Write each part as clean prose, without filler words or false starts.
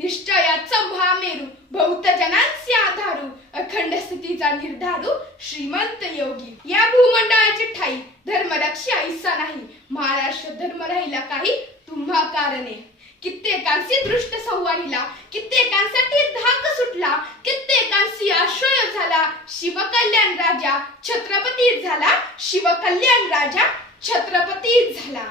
निश्चयाचा महामेरू, भौतजनांचे आधारू, अखंड स्थितीचा निर्धारू, श्रीमंत योगी. या भूमंडळाची ठाई धर्मरक्षी ऐसा नाही, महाराष्ट्र धर्म राहिला काही तुम्हा कारणे. कित्येकांची दृष्ट संवारिला, कित्येकांसाठी धाक सुटला, कित्येकांची आश्रय झाला, शिवकल्याण राजा छत्रपती झाला, शिवकल्याण राजा छत्रपती झाला.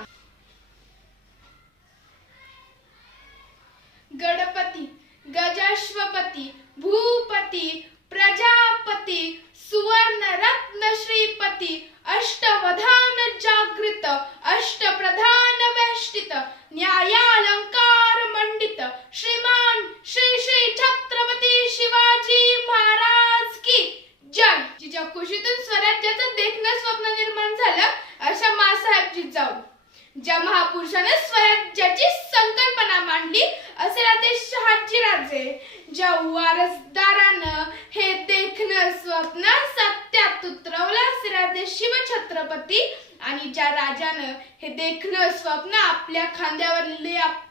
गणपती, गजाश्वपती, भूपती, प्रजापती, सुवर्ण रत्न श्रीपती, अष्टवधान जागृत, अष्टप्रधान वेष्टित, न्यायालंकार मंडित, श्रीमान श्री श्री छत्रपती शिवाजी महाराज की जय. जिच्या कुशीतून स्वराज्याचं देखणं स्वप्न निर्माण झालं अशा मासाहेब जिजाऊ, ज्या महापुरुषाने स्वराज्याची संकल्पना मांडली असे राजे शहाजीराजे, ज्या वारसदारानं हे देखणं स्वप्न सत्यात उतरवलं असे राजे शिवछत्रपती, आणि ज्या राजानं हे देखणं स्वप्न आपल्या खांद्यावर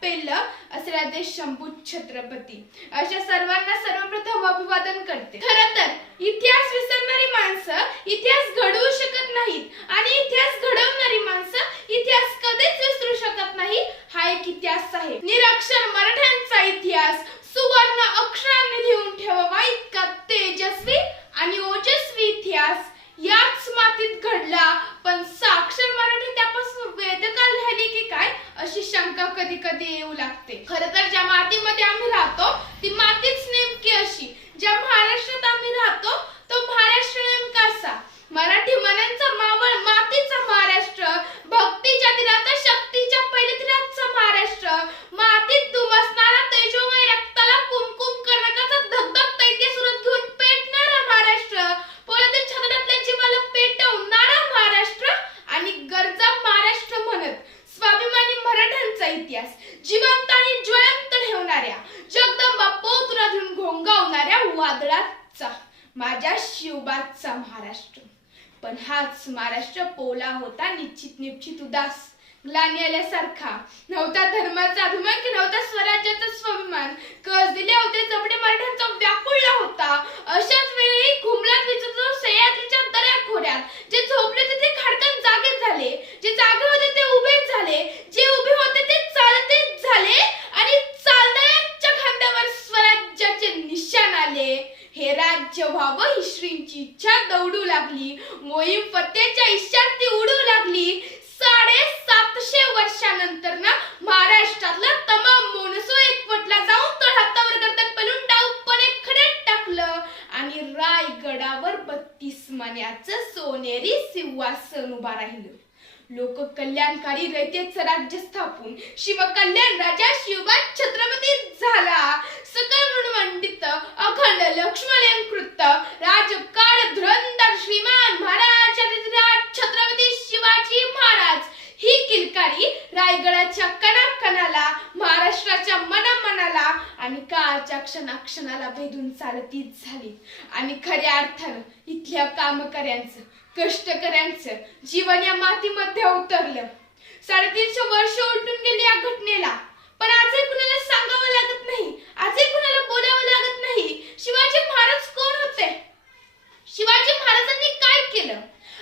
पेललं असे राजे शंभू छत्रपती. अशा सर्वांना सर्वप्रथम अभिवादन करते. खरं तर इतिहास विसरणारी माणसं इतिहास घडवू शकत नाहीत आणि इतिहास घडवणारी माणसं इतिहास कधीच विसरू शकत नाही. हा एक इतिहास आहे, निरक्षर मराठ्यांचा इतिहास. सुवर्ण अक्षरांनी लिहून ठेवावा इतका तेजस्वी आणि ओजस्वी इतिहास याच मातीत घडला. पण साक्षर मराठी त्यापासून वेदकाल राहिली की काय अशी शंका कधी कधी येऊ लागते. खरं तर ज्या मातीमध्ये आम्ही राहतो ती मातीच नेमकी अशी. ज्या महाराष्ट्रात आम्ही राहतो तो महाराष्ट्र नेमका असा. मराठी मनांचा मावळ मातीचा महाराष्ट्र, भक्तीच्या तीरात शक्तीच्या पैलतीराचा महाराष्ट्र, मातीत दुमसणारा तेजोमय रक्ताला कुमकुम कर्णकाचा धगधग दैत्य सुरत घेऊन पेटणारा महाराष्ट्र, पोलातील छातातल्या जीवाला पेटवणारा महाराष्ट्र आणि गरजा महाराष्ट्र म्हणत स्वाभिमानी मराठ्यांचा इतिहास जिवंत आणि ज्वलंत ठेवणाऱ्या, जगदंबा पोतुरा घेऊन घोंगावणाऱ्या वादळाचा माझ्या शिवबाचा महाराष्ट्र. पण हाच महाराष्ट्र पोला होता निश्चित उदास, ग्लानी आल्यासारखा. नव्हता धर्माचा अभिमान की नव्हता स्वराज्याचा स्वाभिमान. कस दिले होते जबडे मराठ्यांचा व्याकुळला होता. अशाच वेळी घुमलात विचरतो सह्याद्रीच्या दऱ्याखोऱ्यात. जे झोपले तिथे खडकन जागे झाले, जे जागे होते ते उभे झाले, जे उभे होते ते चालतेच झाले आणि चालणाऱ्यांच्या खांद्यावर स्वराज्याचे निशाण आले. हे राज्य व्हावं ही श्रींची इच्छा दौडू लागली. मोहीम फतेच्या इच्छात ती उडू लागली. 750 वर्षानंतर ना महाराष्ट्रातला तमाम मोनसो एकवटला जाऊन तळ हातावर गर्दन पेलून डाऊपणे खड्यात टाकलं आणि रायगडावर 32 मान्याचं सोनेरी सिंहासन उभा राहिलं. लोक कल्याणकारी रयतेचं राज्य स्थापून शिवकल्याण राजा शिवबा छत्रपती झाला. सकल ऋणमंडित अखंड लक्ष्मणकृत राजकाळ धुरंधर श्रीमान महाराज छत्रपती शिवाजी महाराज. ही किलकारी रायगडाच्या कणाकणाला, महाराष्ट्राच्या मनामनाला आणि काळच्या क्षणाक्षणाला भेदून चालतीच झाली. आणि खऱ्या अर्थानं इथल्या कामकऱ्यांचं, कष्टकऱ्यांचं जीवन या मातीमध्ये उतरलं. 350 वर्ष उलटून गेली या घटनेला. पण आजही कुणाला सांगावं लागत नाही, आजही कुणाला बोलावं लागत नाही. शिवाजी महाराज कोण होते? शिवाजी महाराजांनी काय केलं?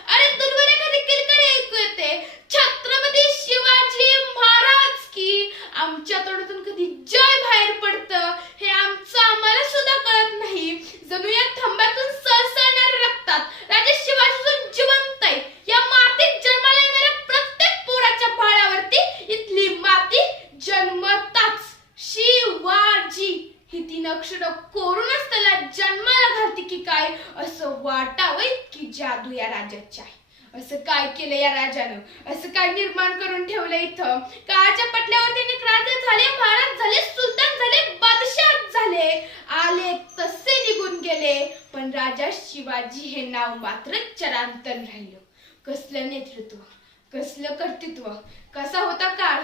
अरे दूरवर एखादी किलकारी ऐकू येते, छत्रपती शिवाजी महाराज की. आमच्या तोंडातून कधी जय बाहेर पडतं हे आमचं आम्हाला सुद्धा कळत नाही. जणू या थंब्यातून सळसळणाऱ्या रक्तात राजे शिवाजी जिवंत आहे. या मातीत जन्माला येणाऱ्या प्रत्येक पोराच्या बाळावरती इथली माती जन्मताच शिवाजी ही 3 अक्षरं कोरूनच त्याला जन्माला घालते की काय असं वाटावं की जादू या राजाची आहे. असं काय केलं या राजानं? असं काय निर्माण करून ठेवलं इथं? काळाच्या पटल्यावर त्यांनी राजे झाले, महाराज झाले, सुलतान झाले, बादशाह झाले, आले तसे निघून गेले. पण राजा शिवाजी हे नाव मात्र चरांतर राहिलं. कसलं नेतृत्व, कसलं कर्तृत्व, कसा होता काळ.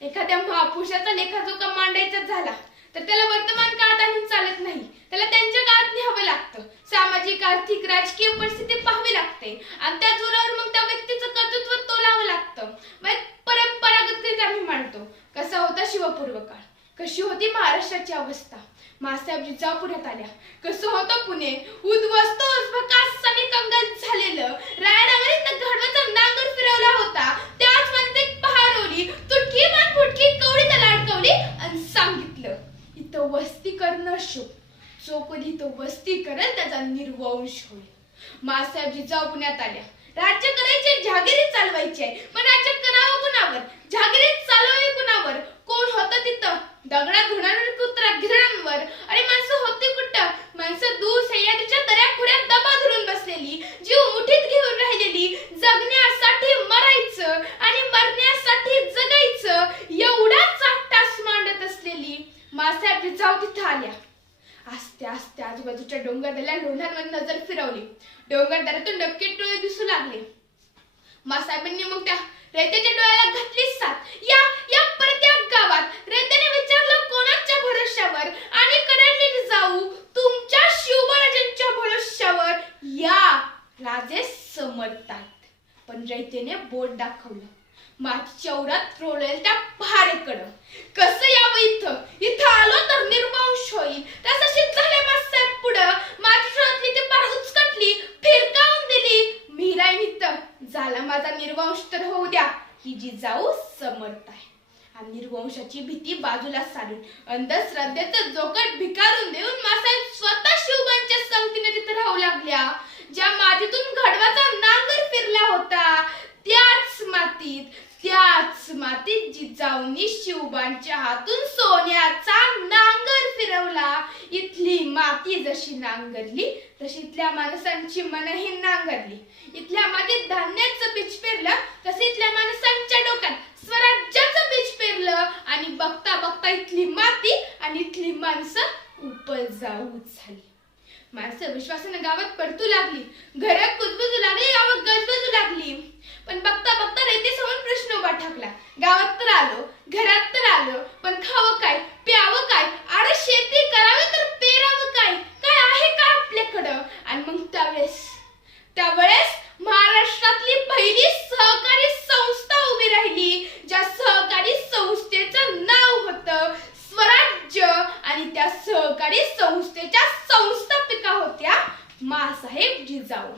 एखाद्या महापुरुषाचा लेखाजोखा मांडायचा झाला तर त्याला वर्तमान काळात आणून चालत नाही, त्याला त्यांच्या काळात न्यावं लागतं. सामाजिक, आर्थिक, राजकीय परिस्थिती पाहावी लागते आणि त्या जोरावर मग त्या व्यक्तीचं कर्तृत्व तोलावं लागतं. मग परंपरागत आम्ही मांडतो. कसा होता शिवपूर्व काळ, कशी होती महाराष्ट्राची अवस्था. वाजता मासाहेब जिजाऊ पुण्यात आल्या. कसं होतं पुणे? उद्ध्वस्त भकास आणि कंगाल झालेलं. रायरावाने घडवाचा नांगर फिरवला होता. त्याच मध्ये पहारवली, तुटकी मान फुटकी कवडी त्याला अडकवली आणि सांगितलं, इथं वस्ती करणं शुभ. जो कोणी इथं वस्ती करेल त्याचा निर्वंश होईल. मासाहेब जिजाऊ पुण्यात आल्या. राज्य करायचे, जहागिरी चालवायचे, पण राज्य करावं कुणावर? जहागिरी चालवावी कुणावर? कोण होतं तिथं? दगडात धुणारे कुत्रा गिरणांवर. अरे माणसं होती कुठं? माणसं दूर सह्याद्रीच्या दऱ्याखोऱ्यात दबा धरून बसलेली, जीव मुठीत घेऊन राहिलेली. जगण्यासाठी मरायचं आणि मरण्यासाठी जगायचं एवढाच आट्टास मांडत असलेली मासाहेब जिजाऊ तिथं आल्या. आस्ते आस्ते आजूबाजूच्या डोंगरदऱ्या लोंढ्यांवर नजर फिरवली. डोंगरदऱ्यातून डबके टोळे दिसू लागले. मासाहेबांनी मग त्या रयतेच्या डोळ्याला घातली साथ. या या परत्या गावात रयतेने विचारलं, कोणाच्या भरोश्यावर? आणि कडाडली जाऊ, तुमच्या शिवबराजांच्या भरोश्यावर. या राजे समर्थात. पण रयतेने बोट दाखवलं मातीच्या उरात रोळलेल्या त्या पहारेकडं. कसं यावं इथं? इथं आलो तर निर्वंश होईल. तसंच झाले मासाहेब पुढं. मातीची ती पार उचकटली, फिरकावून दिली. मीराईनित झाला माझा निर्वंश तर होऊ द्या, ही जिजाऊ समर्थ आहे. आणि निर्वंशाची भीती बाजूला सारून अंधश्रद्धेचं जोकट भिकारून देऊन मासाहेब स्वतः शिवबांच्या संगतीने तिथे राहू लागल्या. ज्या मातीतून घडवाचा नांगर फिरला होता त्याच मातीत जिजाऊंनी शिवबांच्या हातून सोन्याचा नांगर फिरवला. इथली माती जशी नांगरली तशी इथल्या माणसांची मनही नांगरली. इथल्या मातीत धान्याचं बीज पेरलं तसे इथल्या माणसांच्या डोक्यात स्वराज्याचं बीज पेरलं. आणि बघता बघता इथली माती आणि इथली माणसं उपजाऊ झाली. माणसं विश्वासाने गावात पडतू लागली. घरात कुजबुजू लागली, गावात गजबजू लागली. पण बघता बघता रयतेसमोर प्रश्न उभा ठाकला. गावात तर आलो, घरात तर आलो, पण खावं काय, प्यावं काय? अरे शेती करावी तर पेरावं काय? काय आहे का आपल्याकडं? आणि मग त्यावेळेस महाराष्ट्रातली पहिली सहकारी संस्था उभी राहिली. ज्या सहकारी संस्थेचं नाव होतं स्वराज्य. आणि त्या सहकारी संस्थेच्या संस्थापिका होत्या मासाहेब जिजाऊ.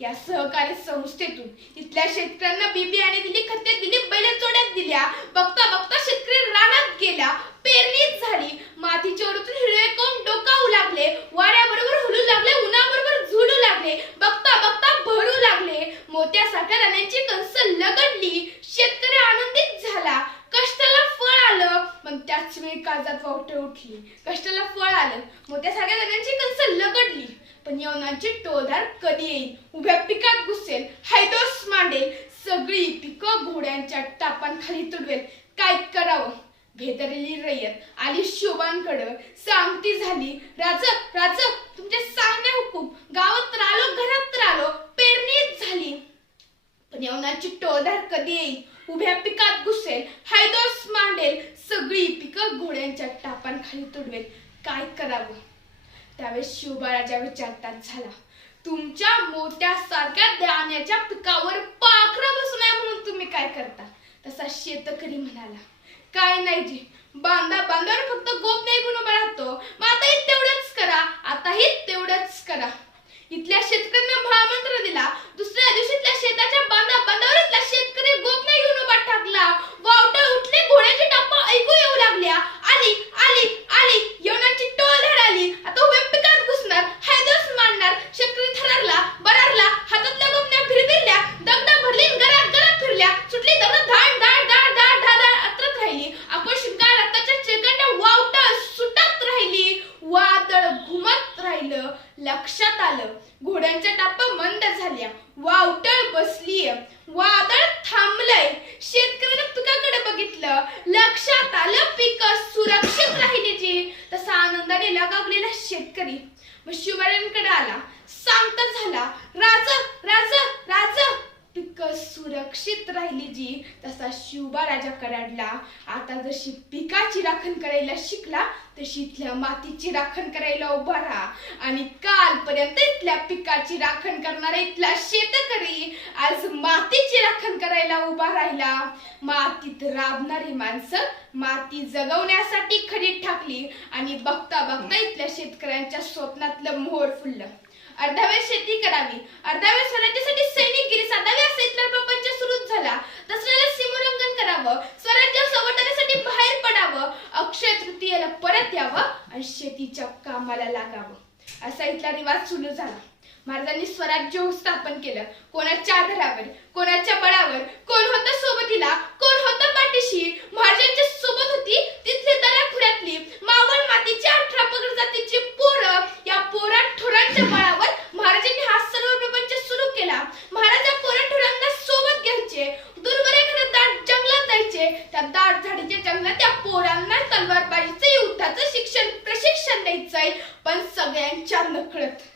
या सहकारी संस्थेतून इथल्या शेतकऱ्यांना बी बियाणे दिली, खते दिली, बैलजोड्या दिल्या. बघता बघता शेतकरी रानात गेला, पेरणीच झाली. मातीच्या ओढून हिरवे कोंब डोकावू लागले, वाऱ्याबरोबर हलू लागले, उन्हाबरोबर झुलू लागले. बघता बघता भरू लागले. मोत्यासारख्या दाण्यांची कणस लगडली. शेतकरी आनंदित झाला. कष्टाला फळ आलं. मग त्याच वेळी काळजात वावटळ उठली. कष्टाला फळ आलं, मोत्यासारख्या दाण्यांची कणस लगडली. पण यवनांची टोळधाड कधी येईल? उभ्या पिकात घुसेल, हैदोस मांडेल, सगळी पिकं घोड्यांच्या टापांखाली तुडवेल. काय करावं? भेदरलेली रयत आली शिवबांकडं. सांगती झाली, राज तुमचे सांगणे हुकूम. गावात तर आलो, घरात तर आलो, पेरणीच झाली. पण यवनांची टोळधाड कधी येईल? उभ्या पिकात घुसेल, हैदोस मांडेल, सगळी पिकं घोड्यांच्या टापांखाली तुडवेल. काय करावं? त्यावेळेस शिवबाराजा विचारतात झाला, तुमच्या मोत्यासारख्या दाण्याच्या पिकावर पाखरं बसू नये म्हणून तुम्ही काय करता? तसा शेतकरी म्हणाला, काय नाही जी, बांधावर फक्त गोप नाही गुण उभा राहतो. मग आताही तेवढंच करा, आताही तेवढंच करा. इथल्या शेतकऱ्यांना महामंत्र दिला. दुसऱ्या दिवशी इथल्या शेताच्या बांधावर इथला शेतकरी गोप नाही घेऊन उभा टाकला. वावटळ उठले, घोड्याची टापा ऐकू येऊ लागल्या. आली यवनांची टोळधाड आली. आता उभ्या पिकात घुसणार, हैदोस मांडणार. शेतकरी थरारला, बरारला, हातातल्या गोपण्या भिरभिरल्या, दगडा भरली, गरात फिरल्या. सुटली दगड, धाड अत्रत राहिली. आपण शिंगा रक्ताच्या चिरकांड्या वावटळ सुटत राहिली. वादळ घुमत राहिलं. लक्षात आलं, घोड्यांच्या टापा मंद झाल्या, वावटळ बसलीय, वादळ थांबलंय. शेतकऱ्याने पिकाकडे बघितलं. लक्षात आलं, पीक सुरक्षित राहिली जी. तसा आनंदाने लगावलेला शेतकरी मग शिवबारांकडे आला. सांगता झाला, राज पिकं सुरक्षित राहिली जी, तसा शिवबा राजा कडाडला. आता जशी पिकाची राखण करायला शिकला, तशी इथल्या मातीची राखण करायला उभा राहा. आणि कालपर्यंत इथल्या पिकाची राखण करणारा इथला शेतकरी आज मातीची राखण करायला उभा राहिला. मातीत राबणारी माणसं माती जगवण्यासाठी खडीत टाकली आणि बघता बघता इथल्या शेतकऱ्यांच्या स्वप्नातलं मोहर फुललं. अर्धावेळ शेती करावी, अर्धावेळ स्वराज्यासाठी सैनिकगिरी साधावी असा इथला प्रपंच सुरूच झाला. दसऱ्याला सीमोल्लंघन करावं, स्वराज्य संवर्धनासाठी बाहेर पडावं, अक्षय तृतीयेला परत यावं आणि शेतीच्या कामाला लागावं असा इथला रिवाज सुरू झाला. महाराजांनी स्वराज्य स्थापन केलं. कोणाच्या आधारावर, कोणाच्या बळावर, कोण होतं सोबतीला, कोण होतं पाठीशी. महाराजांच्या सोबत होती तिथली दऱ्याखोऱ्यातली मावळ मातीची 18 पगड जातीची पोरं. या पोरांच्या बळावर महाराजांनी हा सर्व प्रपंच सुरू केला. महाराज या पोरांना सोबत घ्यायचे, दूरवर एखाद्या दाट जंगलात जायचे. त्या दाट झाडीच्या जंगलात त्या पोरांना तलवारबाजीचं, युद्धाचं प्रशिक्षण द्यायचंय, पण सगळ्यांच्या नकळत,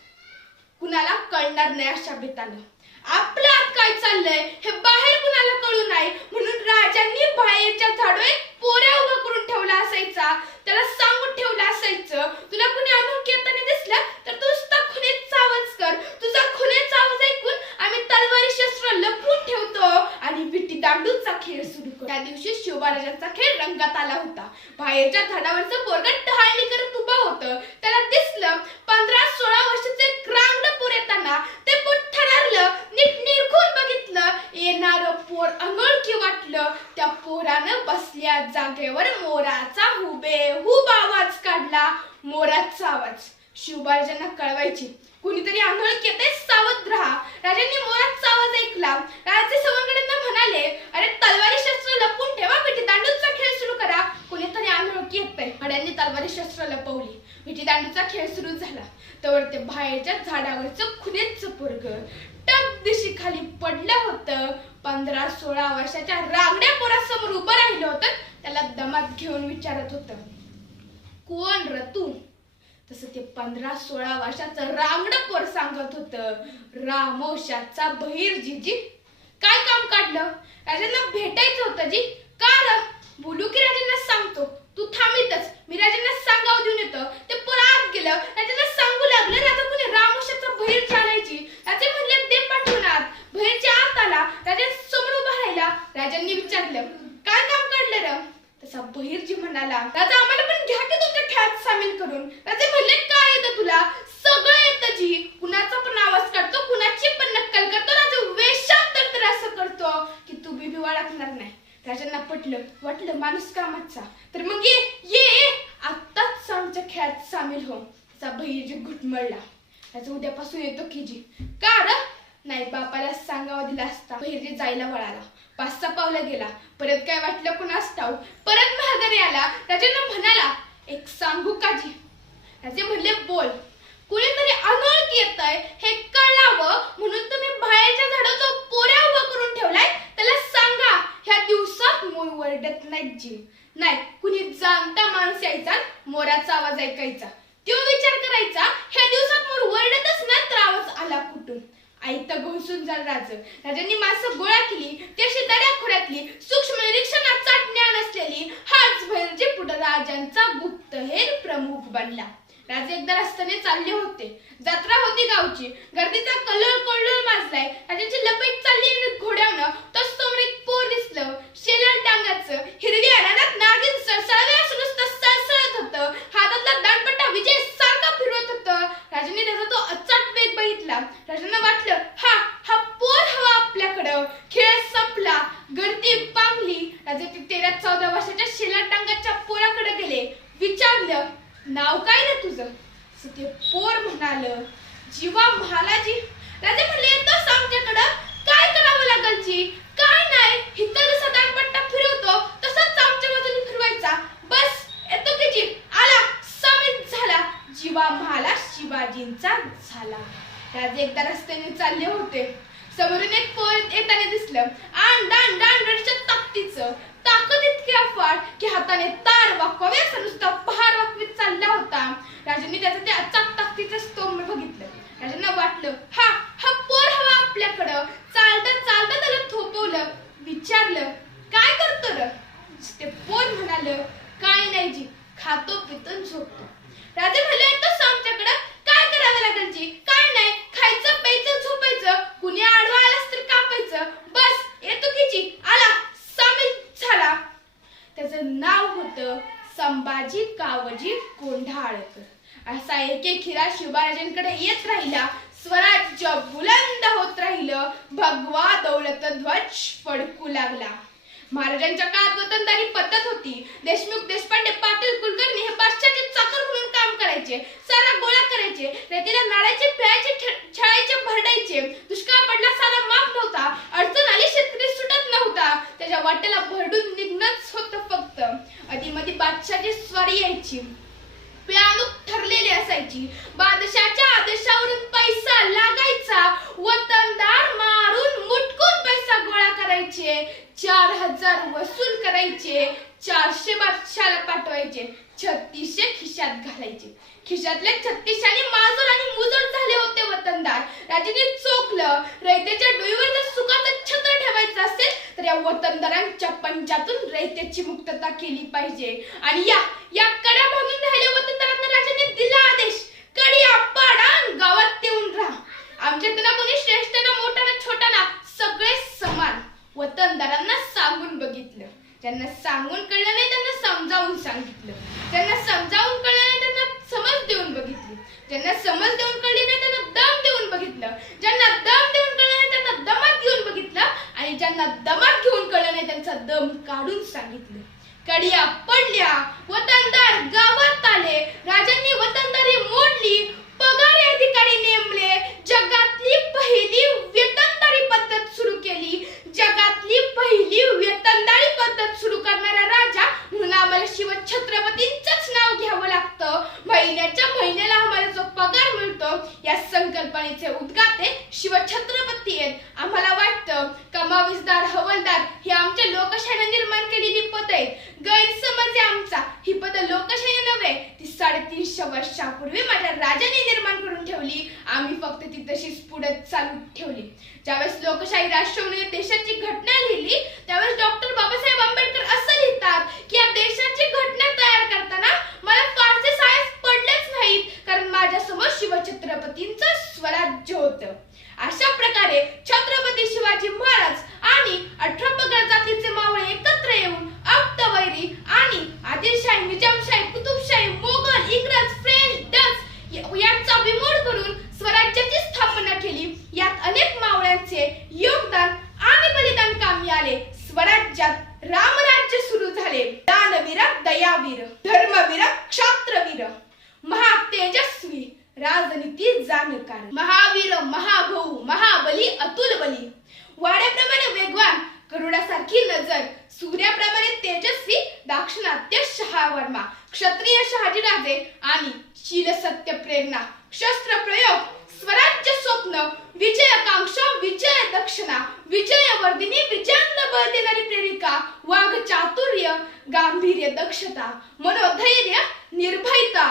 कुणाला कळणार नाही अशा बेतानं. आपल्या आत काय चाललंय हे बाहेर कुणाला कळू नये म्हणून राजांनी बाहेरच्या झाडोवर एक पोऱ्या उभा करून ठेवला असायचा. त्याला सांगून ठेवलं असायचं, तुला कुणी अनोळखी येताना दिसलं तर तू नुसता खुनेचा आवाज कर. तुझा खुनेचा आवाज ऐकून आम्ही तलवारी शस्त्र लपवून ठेवतो आणि विटी दांडूचा खेळ सुरू करतो. त्या दिवशी शिवबाराजांचा खेळ रंगात आला होता. बाहेरच्या झाडावरचं पोरगं टहाळणी करत उभा होतं. त्याला दिसलं 15-16 वर्षाचे एक रांगडं पोर येताना. ते पोर थरारलं, नीट निरखून बघितलं. येणारं पोर अनोळखी वाटलं. त्या पोरानं बसल्या जागेवर मोराचा हुबेहूब आवाज काढला. मोराचा आवाज शिवबाराजांना कळवायची कुणीतरी अनोळखी येते, सावध राहा. राजांनी मोराचा आवाज ऐकला. राजे सवंगड्यांना म्हणाले, अरे तलवारी शस्त्र लपवून ठेवा, विटी दांडूचा खेळ सुरू करा, कुणीतरी अनोळखी येतंय. गड्यांनी तलवारी शस्त्र लपवली. विटी दांडूचा खेळ सुरू झाला. तर ते बाहेरच्या झाडावरचं खुनेचं पोरगं टप दिशी खाली पडलं होतं. 15-16 वर्षाच्या रांगड्या पोरासमोर उभं राहिलं होतं. त्याला दमात घेऊन विचारत होतं, कोण र तू? तसं ते 15-16 वर्षाचं रांगडं पोर सांगत होतं, रामोशाचा बहिर्जी. काय काम काढलं? राजांना भेटायचं होतं जी. का र? बोलू की राजांना सांगतो. तू थांबितच, मी राजांना सांगावं देऊन येतो. ते पोर आत गेलं. राजांना सांगू लागलं, राजा कुणी रामोशाचा बहिर्जी आणायची. राजे म्हणले, दे पाठवणार. बहिर्जी आत आला. राजांसमोर उभा राहिला. राजांनी विचारलं, काय काम काढलं र? तसा बहिर्जी म्हणाला, राजा आम्हाला पण घ्या की तुमच्या खेळात सामील करून. राजे म्हणले, काय येतं तुला? सगळं येतं जी. कुणाचा पण आवाज काढतो, कुणाची पण नक्कल करतो. राजा वेशांतर तर असं करतो की तू बी वाळखणार नाही. राजांना पटलं, वाटलं माणूस कामाचा. तर मग ये आत्ताच आमच्या खेळात सामील हो. तसा बहिर्जी घुटमळला. राजा उद्यापासून येतो की जी. का र? नाही, बापाला सांगावा दिला असता. बहिर्जी जायला वळाला. 5-6 पावलं गेला. परत काय वाटलं कुणास ठाऊक. परत महागारी आला. राजांना म्हणाला, एक सांगू का जी? राजे म्हणले, बोल. कुणीतरी अनोळखी येतंय हे कळावं म्हणून तुम्ही बाहेरच्या झाडाचा पोऱ्या उभा करून ठेवलाय. त्याला सांगा, ह्या दिवसात मोर वरडत नाहीत जी. नाही, कुणी जाणता माणूस यायचा, मोराचा आवाज ऐकायचा. तो विचार करायचा, ह्या दिवसात मोर वरडतच नाही तर आवाज आला कुठून. आयतं घोसून झालं राज. राजांनी माणसं गोळा केली. ती अशी दऱ्याखोऱ्यातली सूक्ष्म निरीक्षणाचा ज्ञान असलेली. हाच बहिर्जी पुढे राजांचा गुप्तहेर प्रमुख बनला. राजे एकदा रस्त्याने चालले होते. जत्रा होती गावची. गर्दीचा कल्लोळ माजलाय. राजांची लपेट चालली घोड्यावनं. तो समोर एक पोर दिसलं, शेलार टांगाचं. हिरव्या रानात नागिन सळसळावे असं नुसतं सळसळत होतं. हातातला दांडपट्टा विजय सारखा फिरवत होतं. राजांनी त्याचा तो अचाट वेग बघितला. राजांना वाटलं, हा पोर हवा आपल्याकडं. खेळ संपला, गर्दी पांगली. राजे ते 13-14 वर्षाच्या शेलार टांगाच्या पोराकडे गेले. विचारलं, नाव काय रे तुझं? ते पोर म्हणालं, जीवा महालाजी. राजे म्हणले, येतोस आमच्याकडं? काय करावं लागल जी? काय नाही, इथं जसा दांडपट्टा फिरवतो तसाच आमच्या बाजूने फिरवायचा. बस येतो की जी. आला, सामील झाला. जीवा महाला शिवाजींचा झाला. राजे एकदा रस्त्याने चालले होते. समोरून एक पोर येताना दिसलं. दांडच्या ताकदीचं. ताकद इतकी अफाट की हाताने तार वाकवावे असं नुसता पहार वाकवीत चालला होता. राजांनी त्याचं ते अचाट ताकदीचं स्तोम बघितलं. राजांना वाटलं, हा पोर हवा आपल्याकडं. चालत सावरकर असा एक एक हिरा शिवबाराजांकडे येत राहिला. स्वराज्य बुलंद होत राहिलं. भगवा दौलत ध्वज फडकू लागला. महाराजांच्या काळात वतनदारी पद्धत होती. देशमुख, देशपांडे, पाटील, कुलकर्णी हे पाश्चात्य चाकर म्हणून काम करायचे. सारा गोळा करायचे. रेतीला नाळायचे, प्यायचे, छळायचे, भरडायचे. दुष्काळ पडला, सारा माफ नव्हता. अडचण आली, शेतकरी सुटत नव्हता. त्याच्या वाटेला भरडून निघणंच होतं फक्त. अधीमधी बादशाची स्वारी यायची. प्यानुक ठरलेली असायची. बादशाच्या आदेशावरून पैसा लागायचा. वतनदार मारून मुटकून पैसा गोळा करायचे. 4000 वसूल करायचे. 400 बादशाला पाठवायचे. 3600 खिशात घालायचे. खिशातल्या 3600 माजूर आणि मुजूर झाले होते वतनदार. राजाने चोखलं. रयतेच्या डोईवर जर सुखाचं छत्र ठेवायचं असेल तर या वतनदारांच्या पंचातून रयतेची मुक्तता केली पाहिजे. आणि या कड्या बांधून राहिल्या वतनदारांना राजाने दिला आदेश, कड्या पाडा, गावात येऊन राहा. आमच्यात ना कोणी श्रेष्ठ ना मोठा ना छोटा ना, सगळे समान. वतनदारांना सांगून बघितलं. ज्यांना सांगून कळलं नाही त्यांना समजावून सांगितलं. ज्यांना समजावून कळलं नाही त्यांना समज देऊन बघितली. ज्यांना समज देऊन कळली नाही त्यांना दम देऊन बघितलं. ज्यांना दम देऊन कळलं नाही त्यांना दमात घेऊन बघितलं. आणि ज्यांना दमात घेऊन कळलं नाही त्यांचा दम काढून सांगितलं. कड्या पडल्या. वतनदार गावात आले. राजांनी वतनदारी मोडली. पगारी अधिकारी नेमले. जगातली पहिली वेतनदारी पद्धत सुरू केली. जगातली पहिली वेतनदारी पद्धत सुरू करणारा राजा म्हणून आम्हाला शिवछत्रपतींचंच नाव घ्यावं लागतं. महिन्याच्या महिन्याला आम्हाला जो पगार मिळतो या संकल्पनेचे उद्गाते शिवछत्रपती आहेत. आम्हाला वाटतं कमाविसदार, हवलदार ही आमच्या लोकशाहीने निर्माण केलेली पद आहेत. गैरसमज आहे आमचा. ही पद लोकशाही नव्हे, ती 350 वर्षापूर्वी माझ्या राजाने निर्माण करून ठेवली. आम्ही फक्त ती तशीच पुढे चालू ठेवली. ज्यावेळेस लोकशाही राष्ट्रवादी देशाची घटना लिहिली त्यावेळेस डॉक्टर बाबासाहेब आंबेडकर असं लिहितात की या देशाची घटना तयार करताना मला फारसे सायन्स पडलेच नाहीत, कारण माझ्यासमोर शिवछत्रपतींचं स्वराज्य होतं. अशा प्रकारे छत्रपती शिवाजी महाराज आणि 18 पगड जातीचे मावळे एकत्र येऊन अब्दवैरी आणि आदिलशाही, निजामशाही, कुतुबशाही, मोगल, इंग्रज, फ्रेंच, डच यांचा बिमोड करून स्वराज्याची स्थापना केली. यात अनेक मावळ्यांचे योगदान आणि बलिदान कामी आले. स्वराज्यात रामराज्य सुरू झाले. दानवीर, दयावीर, धर्मवीर, क्षात्रवीर, महातेजस्वी, राजनीती जाणकार, महावीर, महाभाऊ, महाबली, अतुल बली, वाड्याप्रमाणे वेगवान, गरुडासारखी नजर, सूर्याप्रमाणे तेजस्वी, दाक्षिणात्य शहावर्मा, क्षत्रिय शहाजीराजे आणि शील सत्य प्रेरणा, शस्त्र प्रयोग, स्वराज्य स्वप्न, विजयाकांक्षा, विजय दक्षिणा, विजयवर्धिनी, विजयांना बळ देणारी प्रेरिका, वाघ चातुर्य, गांभीर्य, दक्षता, मनोधैर्य, निर्भयता,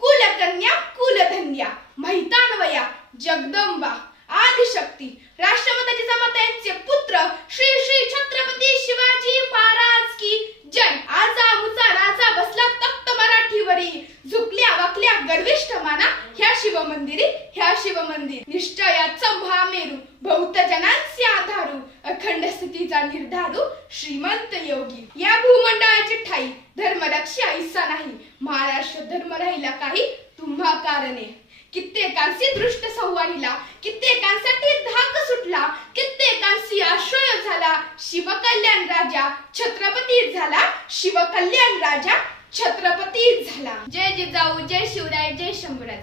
कुलकन्या, कुलधन्या, महितान्वया, जगदंबा, आदिशक्ती, राष्ट्रमाता जिजामाता यांचे पुत्र श्री श्री छत्रपती शिवाजी महाराज की जय. आजा मुचा राजा बसला तख्त मराठीवरी, झुकल्या वाकल्या गर्विष्ठ माना ह्या शिवमंदिरी, ह्या शिवमंदिर. निश्चयाचं महामेरू, भौत जनांचे आधारू, अखंड स्थितीचा निर्धारू, श्रीमंत योगी. या भूमंडळाची ठाई धर्मरक्षी ऐसा नाही. महाराष्ट्र धर्म राहिला काही तुम्हा कारणे. कित्येकांशी दृष्ट संवारिला, कित्येकांसाठी धाक सुटला, कित्येकांशी आश्रय झाला. शिवकल्याण राजा छत्रपती झाला. शिवकल्याण राजा छत्रपती झाला. जय जिजाऊ, जय शिवराय, जय शंभूराजे.